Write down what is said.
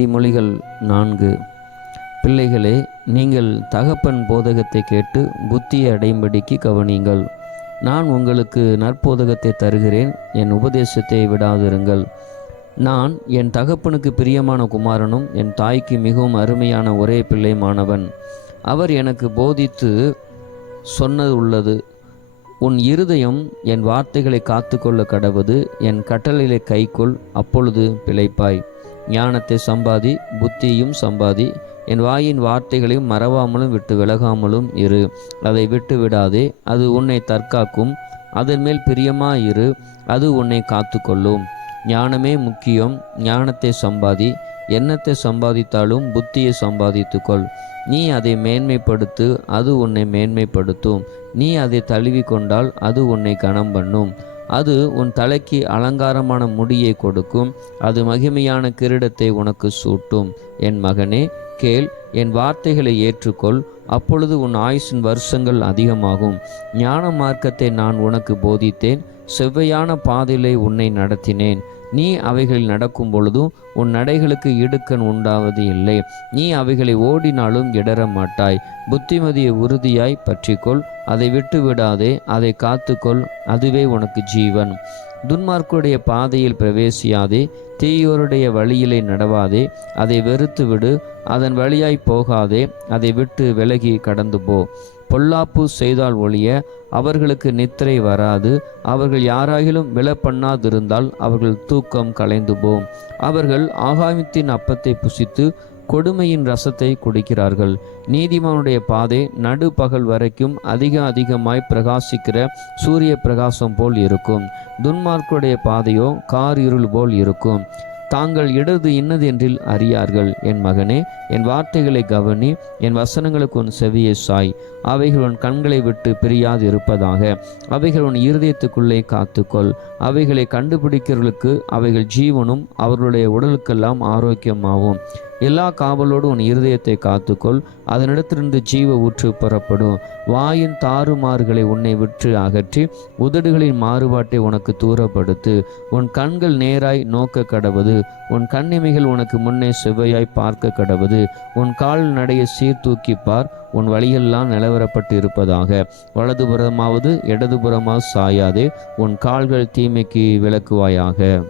நீதிமொழிகள் நான்கு. பிள்ளைகளே நீங்கள் தகப்பன் போதகத்தை கேட்டு புத்தியை அடையும்படிக்கு கவனியுங்கள். நான் உங்களுக்கு நற்போதகத்தை தருகிறேன் என் உபதேசத்தை விடாதிருங்கள். நான் என் தகப்பனுக்கு பிரியமான குமாரனும் என் தாய்க்கு மிகவும் அருமையான ஒரே பிள்ளைமானவன் அவர் எனக்கு போதித்து சொன்னது உள்ளது. உன் இருதயம் என் வார்த்தைகளை காத்துக்கொள்ள கடவது என் கட்டளையை கைக்கொள் அப்பொழுது பிழைப்பாய். ஞானத்தை சம்பாதி புத்தியும் சம்பாதி. என் வாயின் வார்த்தைகளையும் மறவாமலும் விட்டு விலகாமலும் இரு. அதை விட்டு விடாதே அது உன்னை தற்காக்கும். அதன் மேல் பிரியமாயிரு அது உன்னை காத்துக்கொள்ளும். ஞானமே முக்கியம் ஞானத்தை சம்பாதி. எண்ணத்தை சம்பாதித்தாலும் புத்தியை சம்பாதித்துக்கொள். நீ அதை மேன்மைப்படுத்து அது உன்னை மேன்மைப்படுத்தும். நீ அதை தழுவி கொண்டால் அது உன்னை கனம் பண்ணும் அது உன் தலைக்கு அலங்காரமான முடியை கொடுக்கும். அது மகிமையான கிரீடத்தை உனக்கு சூட்டும். என் மகனே கேள் என் வார்த்தைகளை ஏற்றுக்கொள். அப்பொழுது உன் ஆயுசின் வருஷங்கள் அதிகமாகும். ஞான மார்க்கத்தை நான் உனக்கு போதித்தேன். செவ்வையான பாதையிலே உன்னை நடத்தினேன். நீ அவைகளில் நடக்கும் பொழுதும் உன் நடைகளுக்கு இடுக்கண் உண்டாவது இல்லை. நீ அவைகளை ஓடினாலும் இடற மாட்டாய். புத்திமதியை உறுதியாய் பற்றிக்கொள். அதை விட்டு விடாதே அதை காத்துக்கொள். அதுவே உனக்கு ஜீவன். துன்மார்க்குடைய பாதையில் பிரவேசியாதே. தீயோருடைய வழியிலே நடவாதே. அதை வெறுத்து விடு அதன் வழியாய் போகாதே. அதை விட்டு விலகி கடந்து போ பொல்லாப்பு செய்தால் ஒழிய அவர்களுக்கு நித்திரை வராது. அவர்கள் யாராகிலும் விழப்பண்ணாதிருந்தால் அவர்கள் தூக்கம் கலைந்து போம் அவர்கள் ஆகாயத்தின் அப்பத்தை புசித்து கொடுமையின் ரசத்தை குடிக்கிறார்கள். நீதிமானுடைய பாதை நடு பகல் வரைக்கும் அதிக அதிகமாய் பிரகாசிக்கிற சூரிய பிரகாசம் போல் இருக்கும். துன்மார்க்குடைய பாதையோ கார் இருள் போல் இருக்கும். தாங்கள் இடது இன்னது என்றில் அறியார்கள். என் மகனே என் வார்த்தைகளை கவனி என் வசனங்களுக்கு உன் செவியை சாய். அவைகள் உன் கண்களை விட்டு பிரியாது இருப்பதாக. அவைகள் உன் இருதயத்துக்குள்ளே காத்துக்கொள். அவைகளை கண்டுபிடிக்கிறவர்களுக்கு அவைகள் ஜீவனும் அவர்களுடைய உடலுக்கெல்லாம் ஆரோக்கியமாகும். எல்லா காவலோடு உன் இருதயத்தை காத்துக்கொள். அதனிடத்திலிருந்து ஜீவ ஊற்று புறப்படும். வாயின் தாறுமாறுகளை உன்னை விற்று அகற்றி உதடுகளின் மாறுபாட்டை உனக்கு தூரப்படுத்து. உன் கண்கள் நேராய் நோக்க கடவது. உன் கண்ணிமைகள் உனக்கு முன்னே செவ்வையாய் பார்க்க கடவது. உன் கால் நடைய சீர்தூக்கி பார். உன் வழியெல்லாம் நிலவரப்பட்டு இருப்பதாக வலதுபுறமாவது இடதுபுறமாவது சாயாதே. உன் கால்கள் தீமைக்கு விளக்குவாயாக.